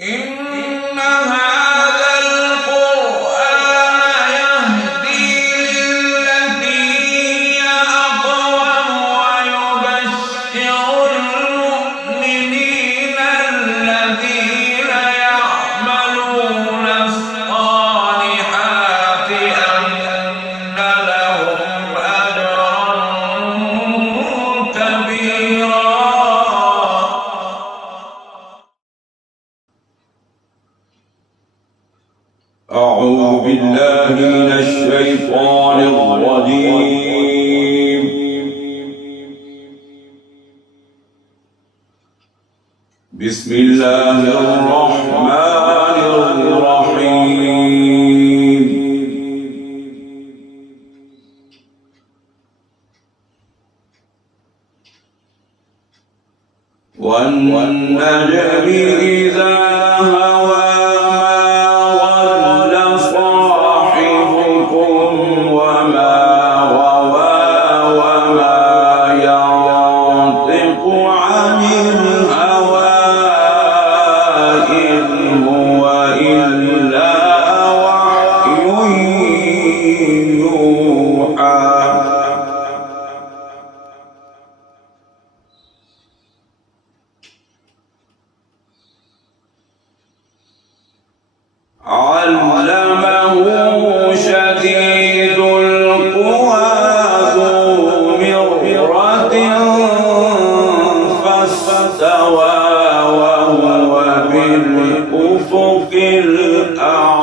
إن هذا القرآن يهدي للتي هي أقوم ويبشر المؤمنين الذين يعملون الصالحات أن لهم أجرا كبيرا. أعوذ بالله من الشيطان الرجيم. بسم الله الرحمن الرحيم. والنجم إذا هوى علمه شديد القوى ذو مرة فاستوى وهو بالأفق الأعلى.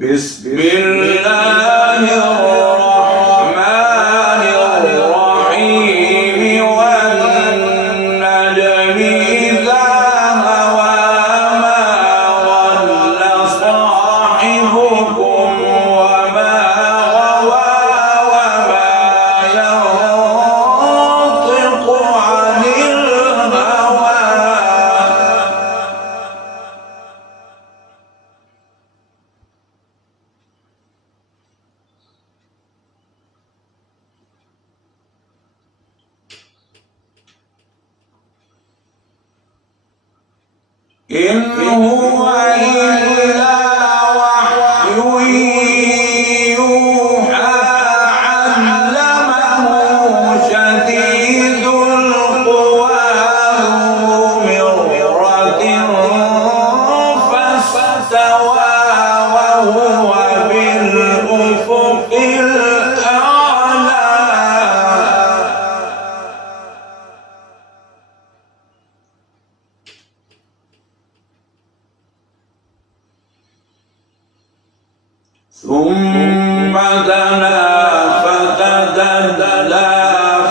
بسم الله الرحمن الرحيم. والنجم إذا هوى ما ضل صاحبكم وما غوى وما ينطق عن الهوى. إن هو إلا وحي يوحى. علمه شديد القوى ذو مرة فاستوى وهو بالأفق الأعلى. ثم دنا فتدلى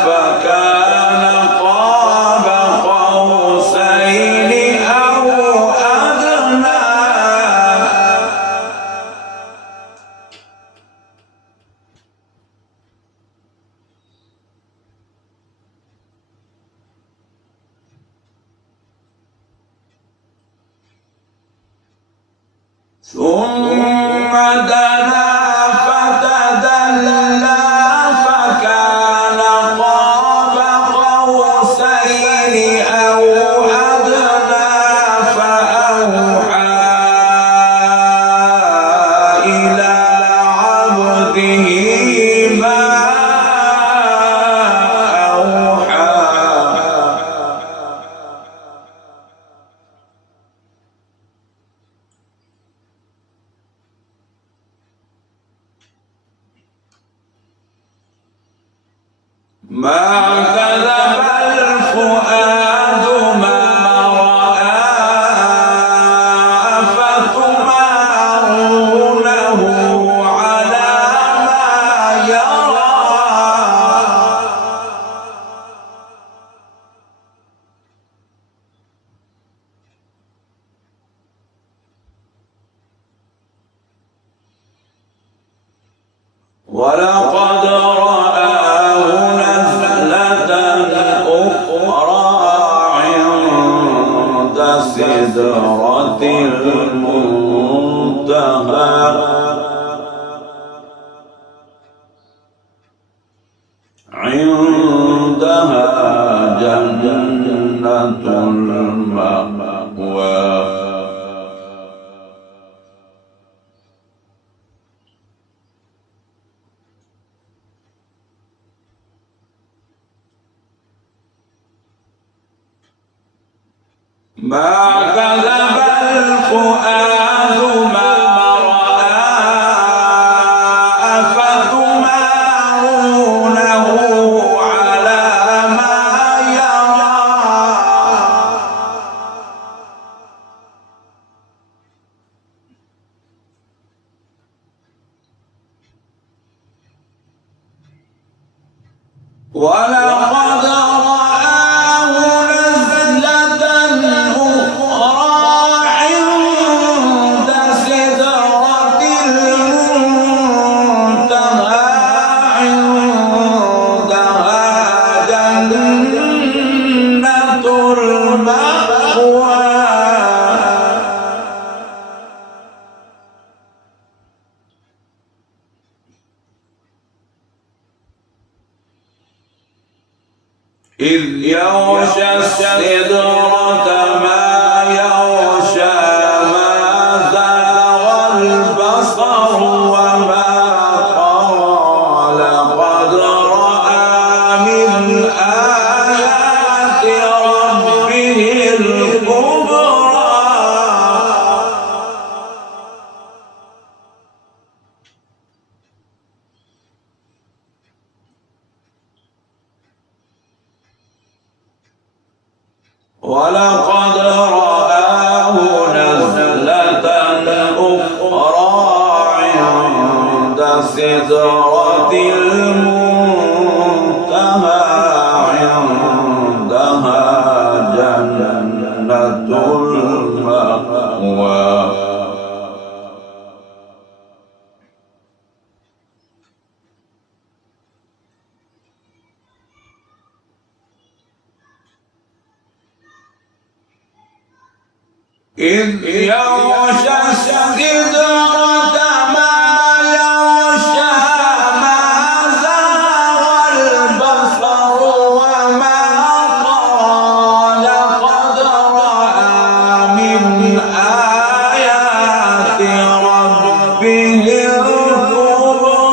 فكان قاب قوسين أو أدنى. ثم دنا فتدلى فكان قاب قوسين أو أدنى فأوحى إلى عبده ما أوحى. ما كذب الفؤاد ما رأى أفتمارونه على ما يرى. ولقد رآه نزلة أخرى عند سدرة المنتهى. عندها جنة المأوى ما كذب الفؤاد ما رأى أفتمارونه على ما يرى ولقد رآه نزلة أخرى عند سدرة المنتهى عندها جنة المأوى إذ يغشى السدرة ما يغشى ما زاغ البصر وما طغى لقد رأى من آيات ربه الكبرى ولقد رآه نزلة أخرى عند سدرة المنتهى عندها جنة المأوى إذ يغشى السدرة ما يغشى ما زاغ البصر وما طغى لقد رأى من آيات ربه الكبرى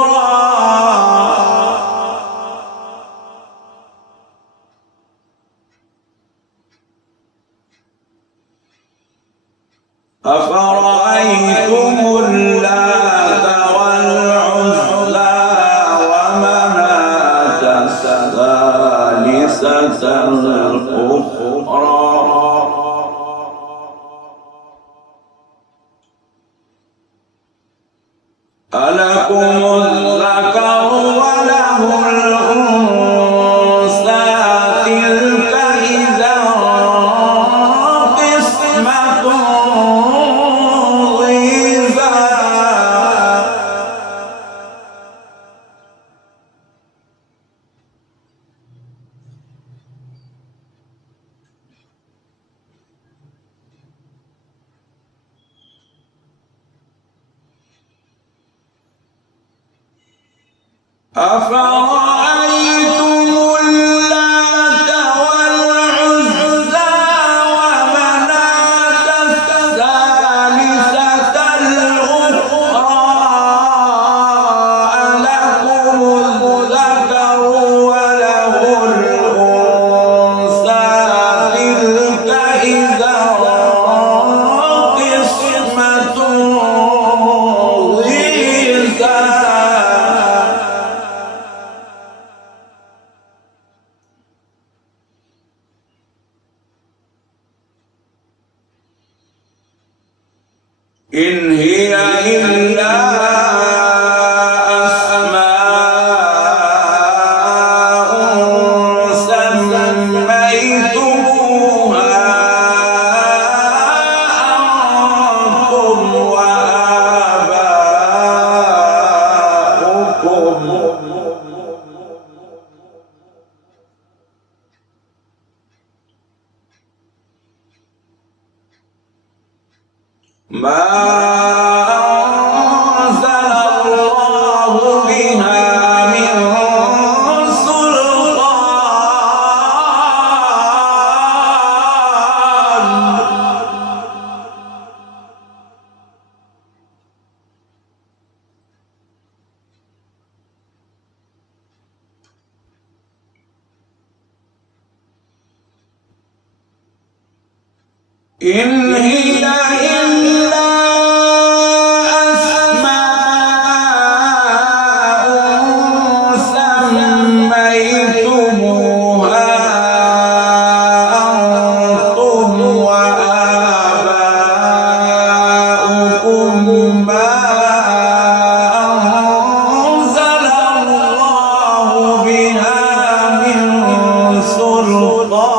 أفرأيتم اللات والعزى ومناة الثالثة الأخرى ألكم الذكر وله الأنثى تلك إذا قسمة ضيزى أفرأيتم اللات والعزى ومناة الثالثة الأخرى ألكم الذكر وله الأنثى تلك إذا قسمة ضيزى إن هي إلا أسماء سميتموها أنتم وآباؤكم ما أنزل الله بها من سلطان إن هي إلا أسماء سميتموها أنتم وآباؤكم ما أنزل الله بها من سلطان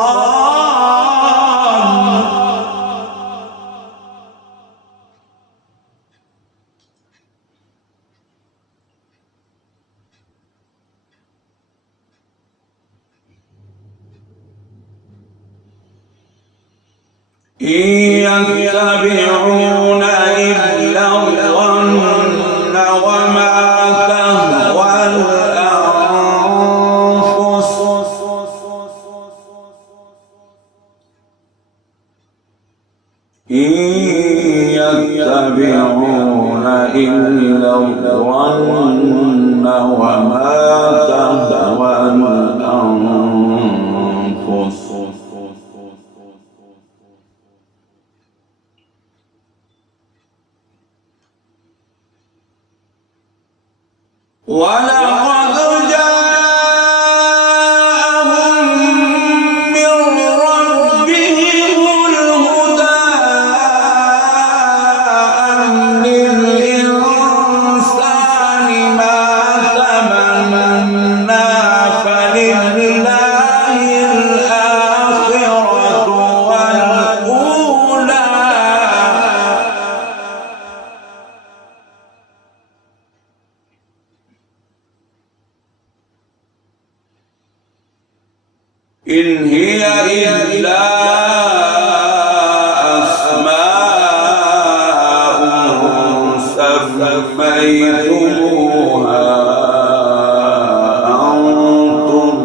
إن يتبعون إلا الظن وما تهوى الأنفس إن يتبعون إلا الظن وما تهوى الأنفس ولقد جاءهم من ربهم الهدى أم للإنسان ما تمنى فلله الآخرة والأولى إن هي إلا أسماء سميتموها أنتم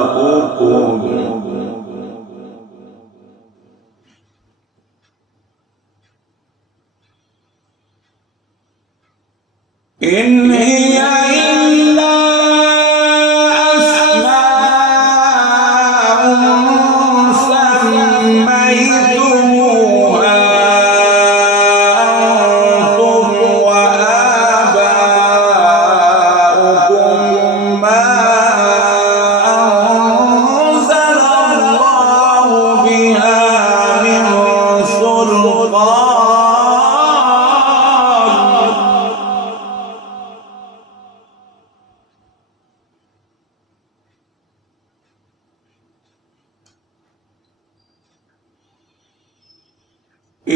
وآباؤكم إن هي إلا سميتموها أنتم وآباؤكم ما أنزل الله بها من سلطان إن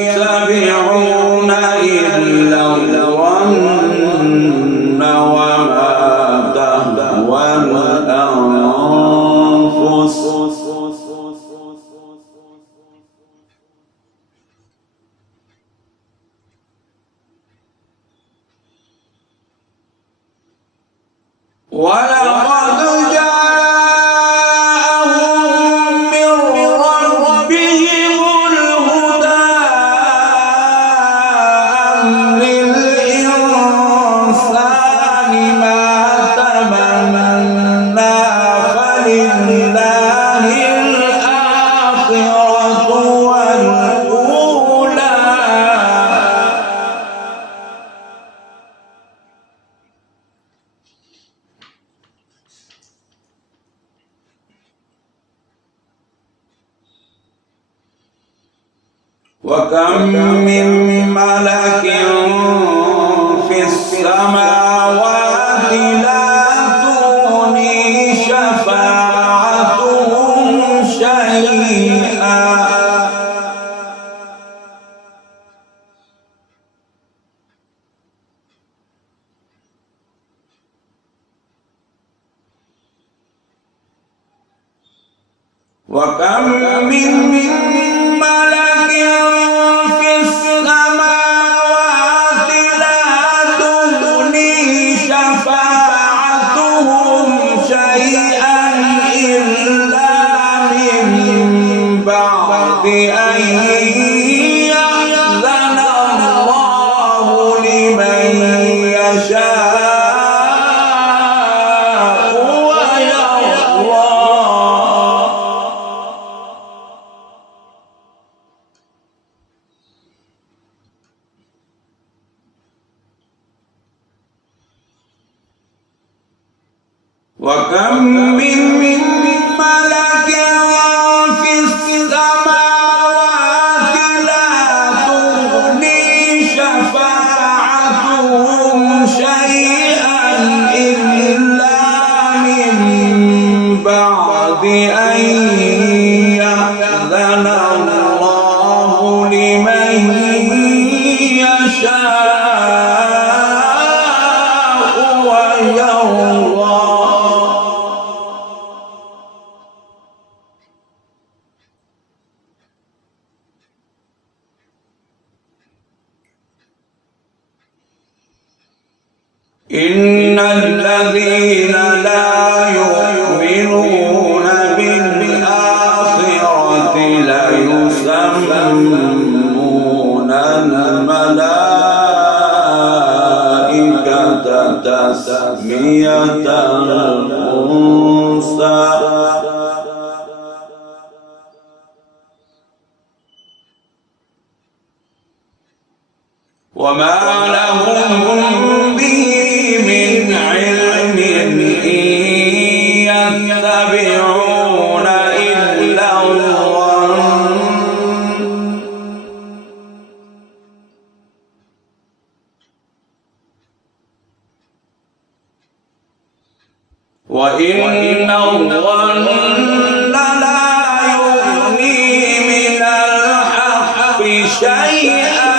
يتبعون إلا الظن وما تهوى الأنفس ولقد جاءهم من ربهم الهدى أم للإنسان ما تمنى فلله الآخرة والأولى وكم من ملك في السماوات لا تغني شفاعتهم شيئا وكم من ملك في السماوات لا تغني شفاعتهم شيئا إلا من بعد أن يأذن الله لمن يشاء ويرضى وكم من ملك في السماوات لا تغني شفاعتهم شيئا إلا من بعد أن يأذن الله لمن يشاء ويرضى. إن الذين لا يؤمنون بالآخرة ليسمون الملائكة تسمية الأنثى وما لهم به من علم إن يتبعون إلا الظن وإن الظن لا يغني من الحق شيئا.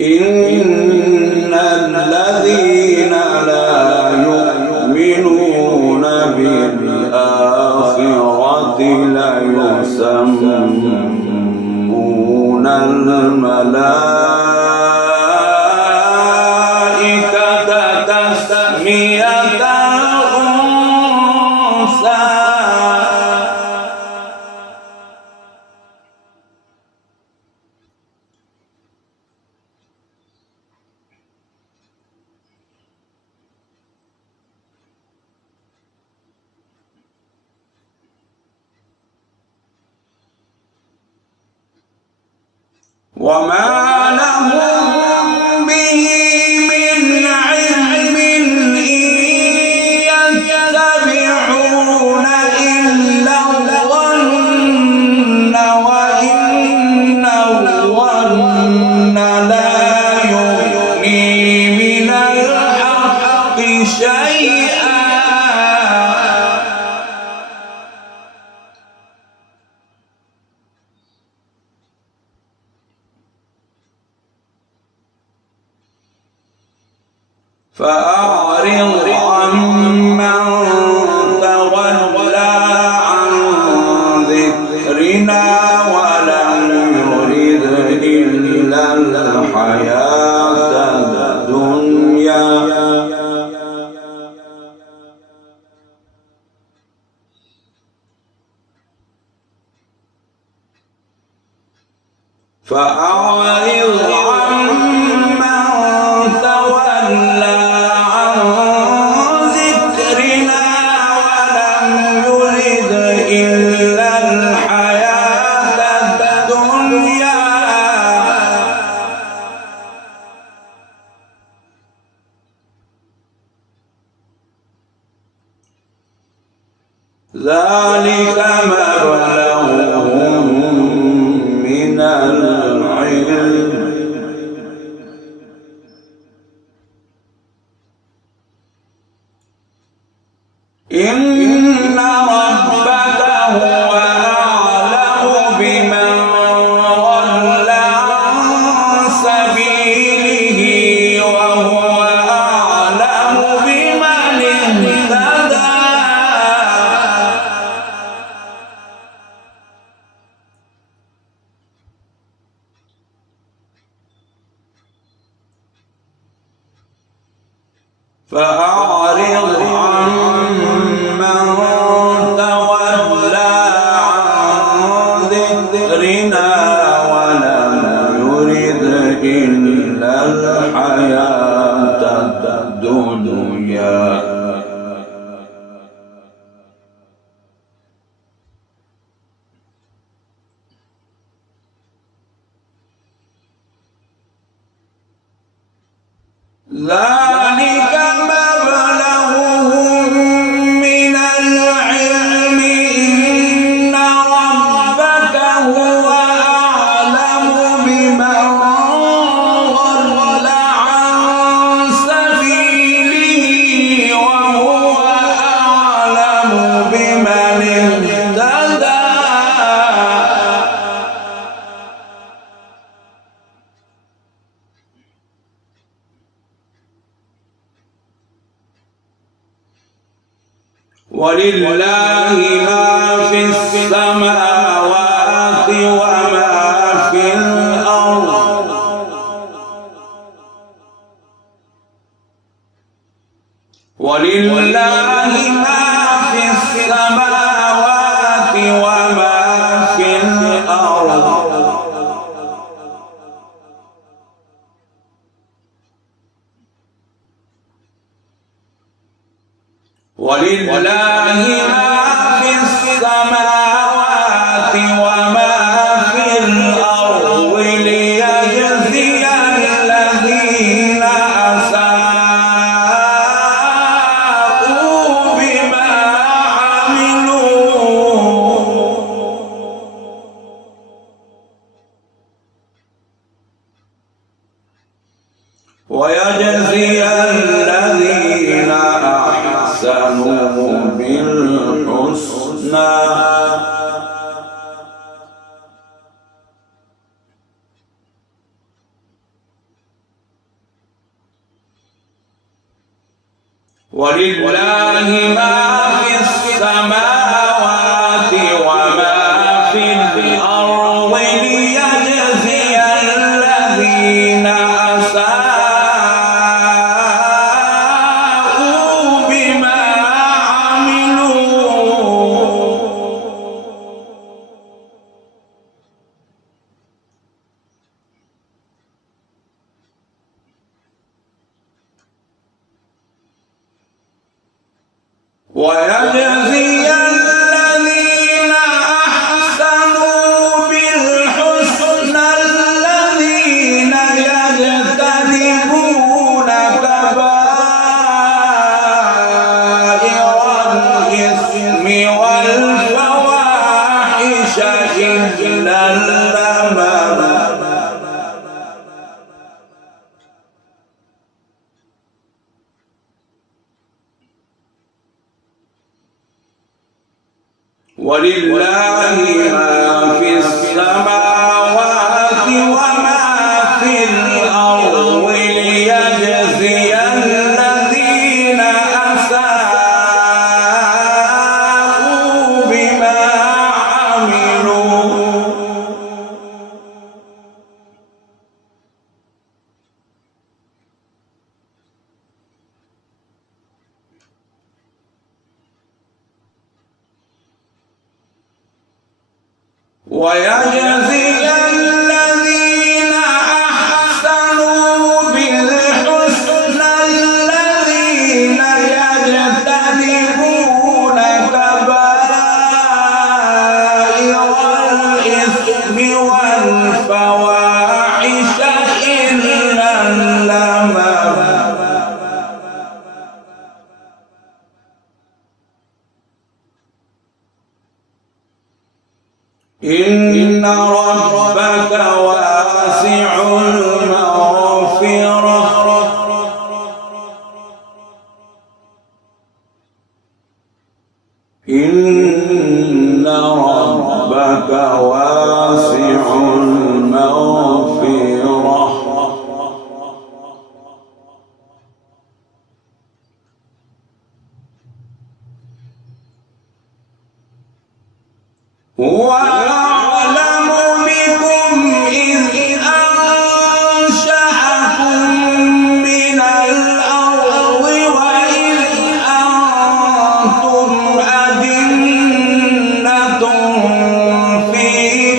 إن الذين لا يؤمنون بالآخرة ليسمون الملائكة تسمية الأنثى وما لهم به من علم إن يتبعون إلا الظن وإن الظن لا يغني من الحق شيئا. فأعرض عمن تولى عن ذكرنا ولم يرد إلا الحياة الدنيا فأعرض عمن تولى عن ذكرنا ولم يرد إلا الحياة الدنيا ذلك مبلغهم من العلم إن ربك هو أعلم بمن ضل عن سبيله وهو أعلم بمن اهتدى. فأعرض عمن تولى عن ذكرنا ولم يرد إلا الحياة الدنيا ذلك مبلغهم من العلم إن ربك هو أعلم بمن ضل عن سبيله وهو أعلم بمن اهتدى. ولله ما في السماوات وما في الأرض ولله ما في السماوات وما في الأرض ولله ما في السماوات وما في الأرض ليجزي الذين أساءوا بما عملوا ويجزي الذين أحسنوا بالحسنى ولله ما في السماوات وما في الأرض ليجزي الذين أساءوا بما عملوا ويجزي الذين أحسنوا بالحسنى الذين يجتنبون كبائر الإثم والفواحش إلا اللمم ولله ما في السماوات وما في الأرض ليجزي الذين أساءوا بما عملوا ويجزي الذين أحسنوا بالحسنى الذين يجتنبون كبائر الإثم والفواحش إلا اللمم إن ربك واسع المغفرة إن ربك واسع المغفرة هو أعلم بكم إذ أنشأكم من الأرض وإذ أنتم أجنة في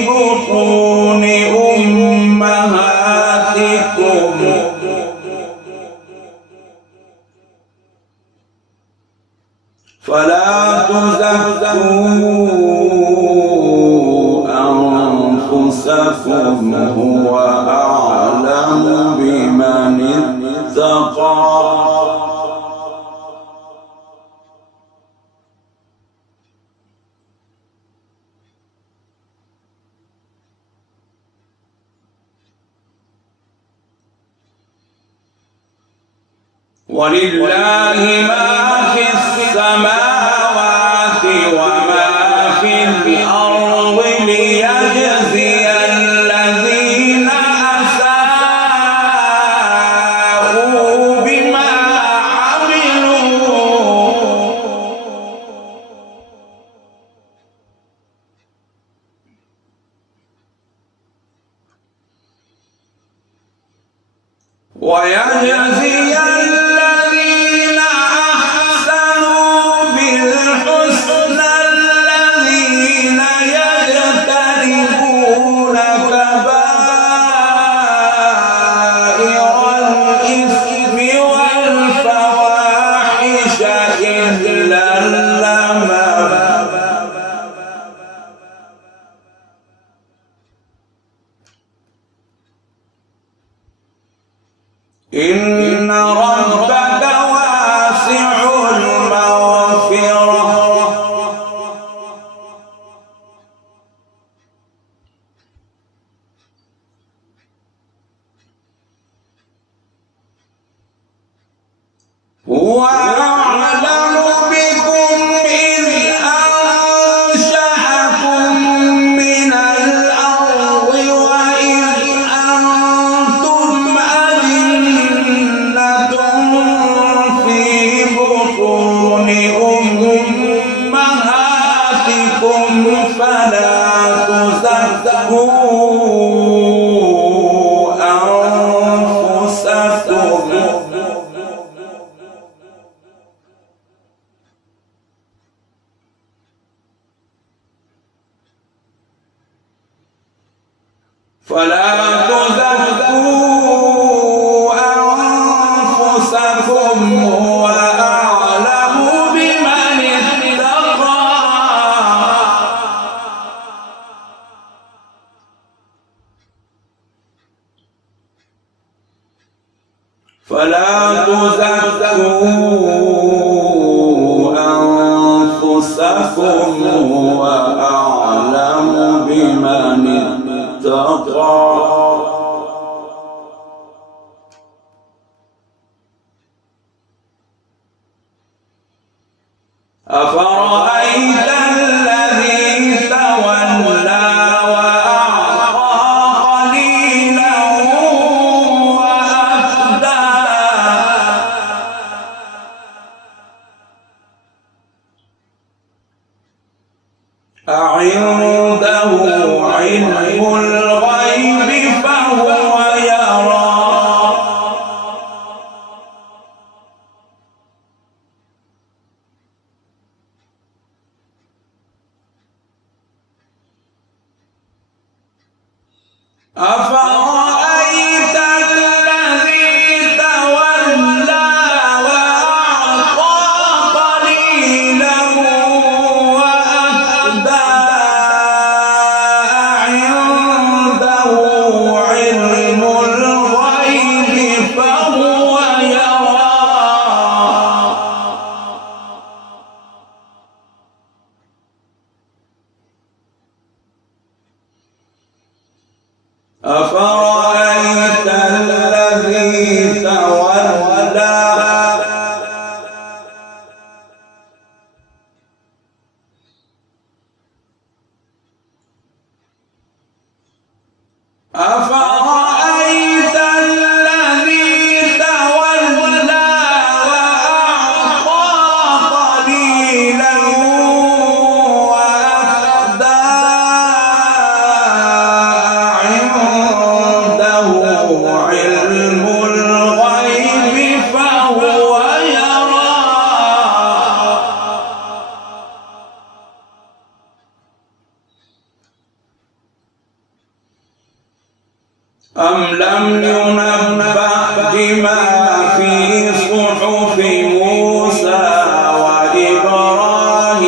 بطون أمهاتكم فلا تزكوا ولله ما في السماوات وما في الأرض ليجزي الذين أساءوا بما عملوا ويجزي الذين أحسنوا بالحسنى الذين يجتنبون كبائر الإثم والفواحش إلا اللمم إن ربك واسع المغفرة هو أعلم بكم إذ أنشأكم من الأرض وإذ أنتم أجنة في بطون أمهاتكم فلا تزكوا أنفسكم هو أعلم بمن اتقى فلا تزكوا أنفسكم هو أعلم بمن اتقى أفرأيت الذي تولى وأعطى قليلا وأكدى أعنده علم الغيب فهو يرى أفرأيت الذي تولى وأعطى قليلا وأكدى عنده علم الغيب فهو يرى أفرأيت الذي تولى أفرأيت الذي تولى وأعطى قليلا وأكدى عنده علم الغيب فهو يرى أم لم ينبأ بما في صحف موسى وإبراهيم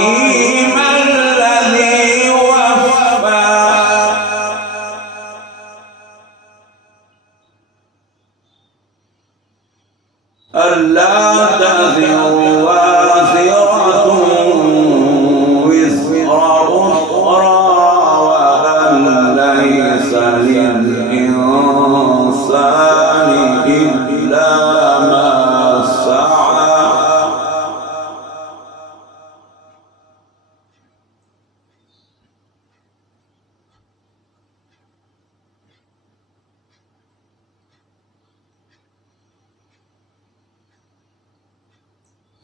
الذي وفى ألا تزر وازرة وزر أخرى وأن ليس للإنسان إلا ما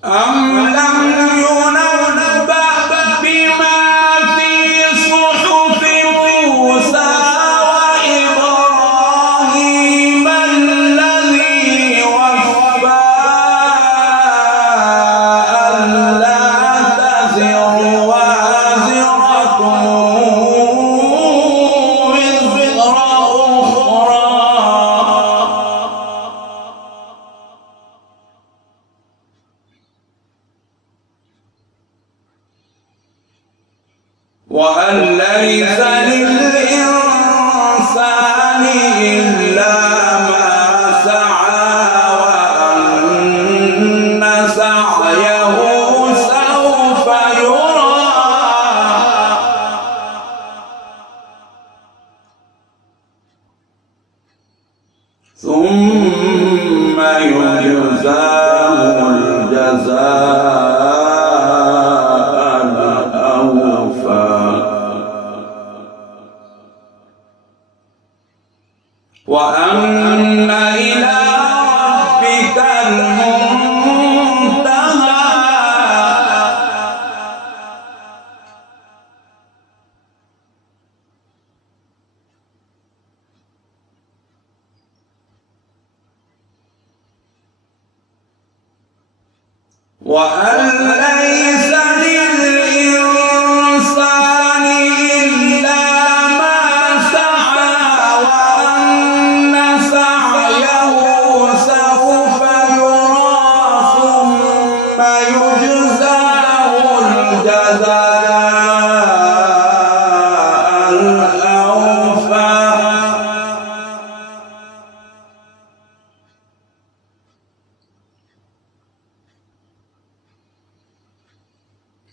أم لم ينبأ بما في صحف موسى وإبراهيم الذي وفى ألا تزر وازرة وزر أخرى وأن ليس للإنسان إلا ما سعى وأن سعيه سوف يرى ثم يجزاه الجزاء الأوفى وأن إلى ربك المنتهى وأن ليس للإنسان إلا ما سعى وأن سعيه سوف يرى ثم يجزاه الجزاء الأوفى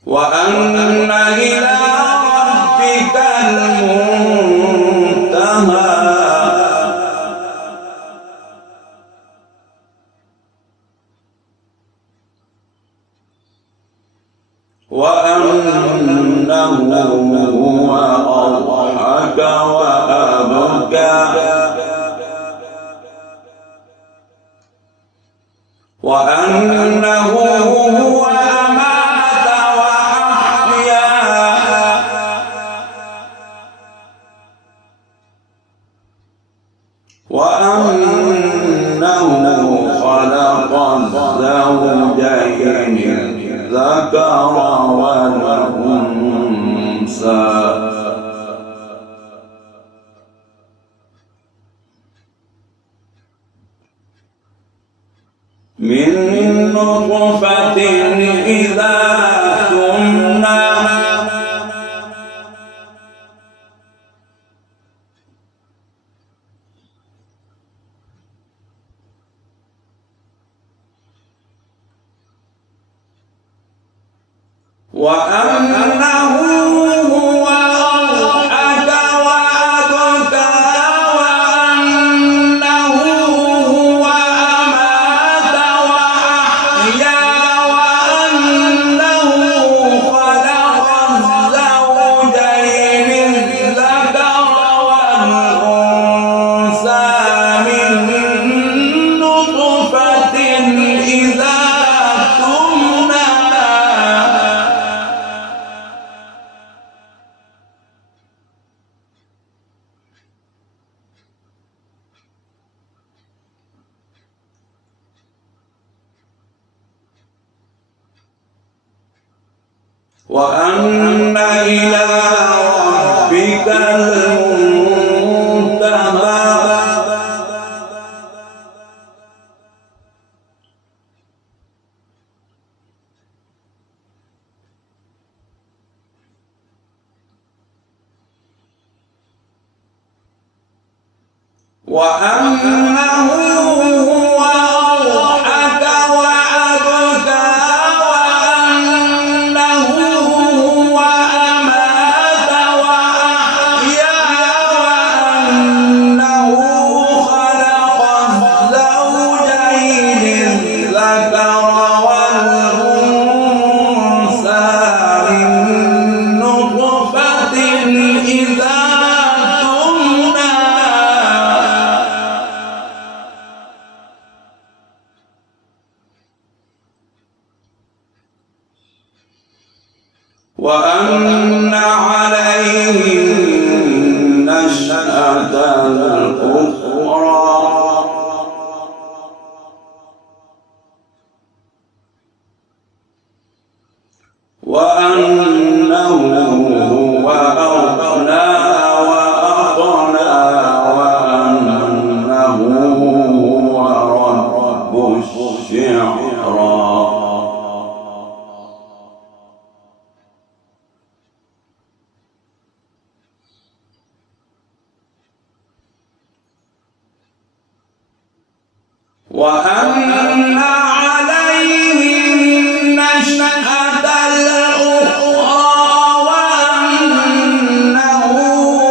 وأن إلى ربك المنتهى وأنه هو أضحك وأبكى وأنه هو أمات وأحيا وأنه خلق الزوجين الذكر والأنثى من نطفة إذا تمنى وأنه هو أضحك وأبكى وأنه هو أمات وأحيا وأنه خلق الزوجين الذكر والأنثى من نطفة إذا تمنى وأن إلى ربك المنتهى وأنه هو أضحك وأبكى وأنه هو أمات وأحيا وأنه خلق الزوجين الذكر والأنثى من نطفة إذا تمنى عليهم النشأة الأخرى وأنه هو أغنى وأقنى وأنه هو رب الشعرى وأن عليه النشأة الأخرى وأنه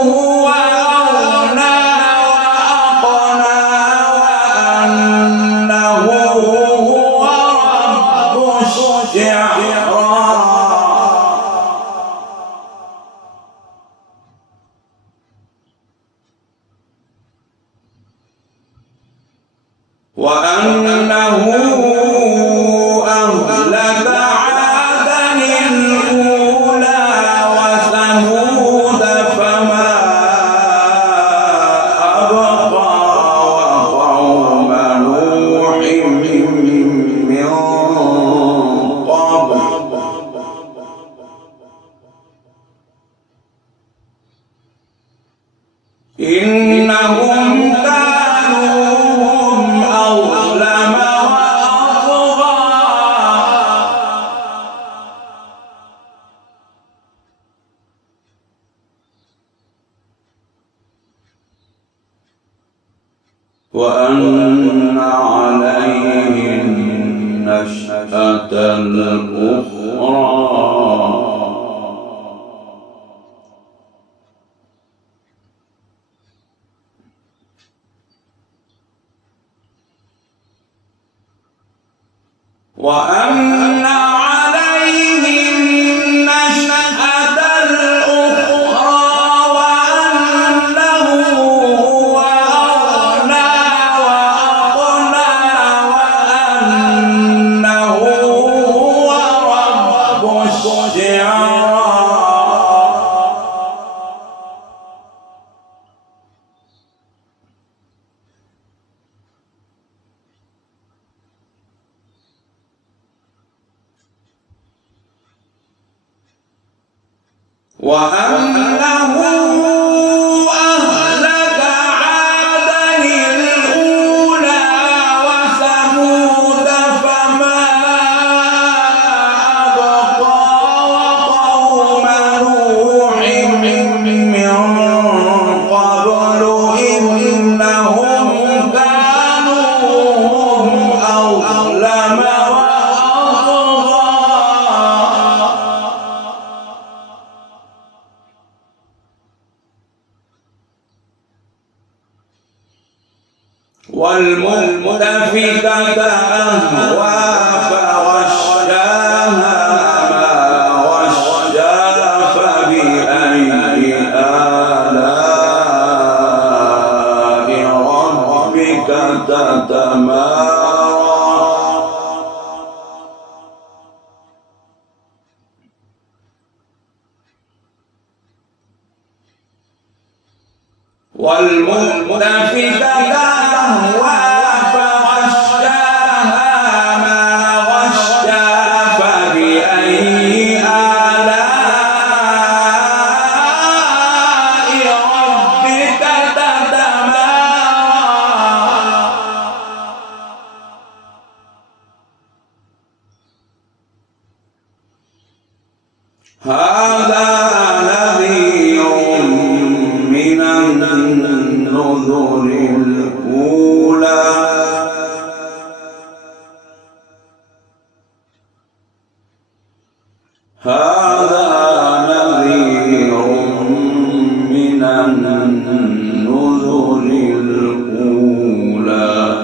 هو أغنى وأقنى وأنه هو رب الشعرى وأنه أهلك عادا الأولى وثمود فما أبقى وقوم نوح من قبل إنهم كانوا هم أظلم وأطغى وأن عليه النشأة الأخرى وأن عليه النشأة الأخرى وأنه هو أغنى وأقنى وأنه هو رب الشعرى وأنه أهلك عادا الأولى وثمود فما أبقى وقوم نوح من قبل إنهم كانوا هم أظلم وأطغى والمؤتفكة أهوى فغشاها ما غشا فبأي آلاء ربك تتمارى والمؤتفكة أهوى فغشاها ما غشا فبأي آلاء ربك تتمارى هذا نذير من النذر الأولى هذا نذير من النذر الأولى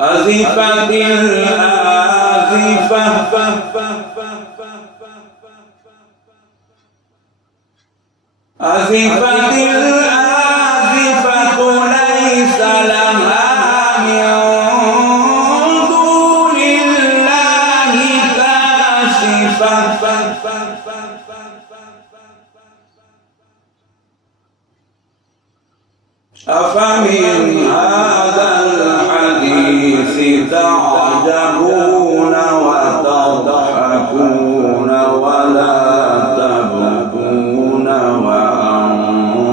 أزفت الآزفة أزفت الآزفة ليس لها من دون الله كاشفة أفمن هذا الحديث تعجبون وتضحكون ولا تبكون وأنتم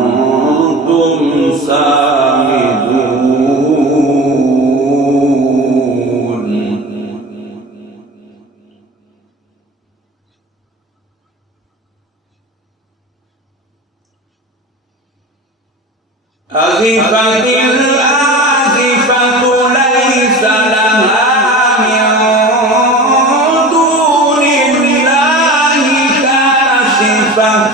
سامدون أزفت الآزفة ليس لها من دون الله كاشفة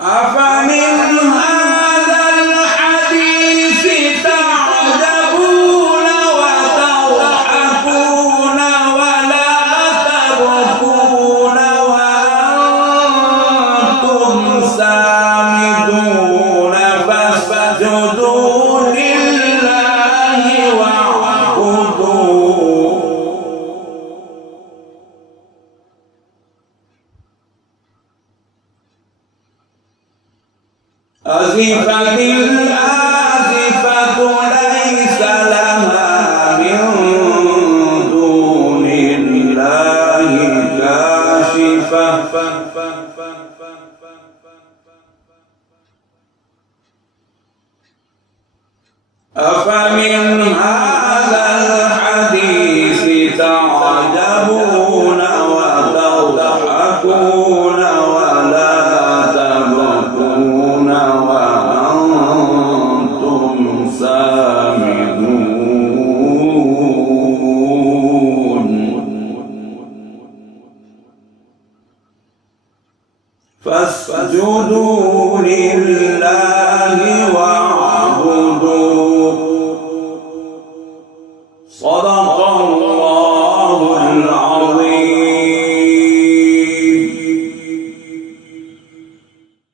أفمن هذا الحديث تعجبون وتضحكون ولا تبكون وأنتم سامدون فاسجدوا لله واعبدوا أزفت الآزفة ليس لها من دون الله كاشفة أفمن هذا الحديث تعجبون وتضحكون ولا تبكون وأنتم سامدون فاسجدوا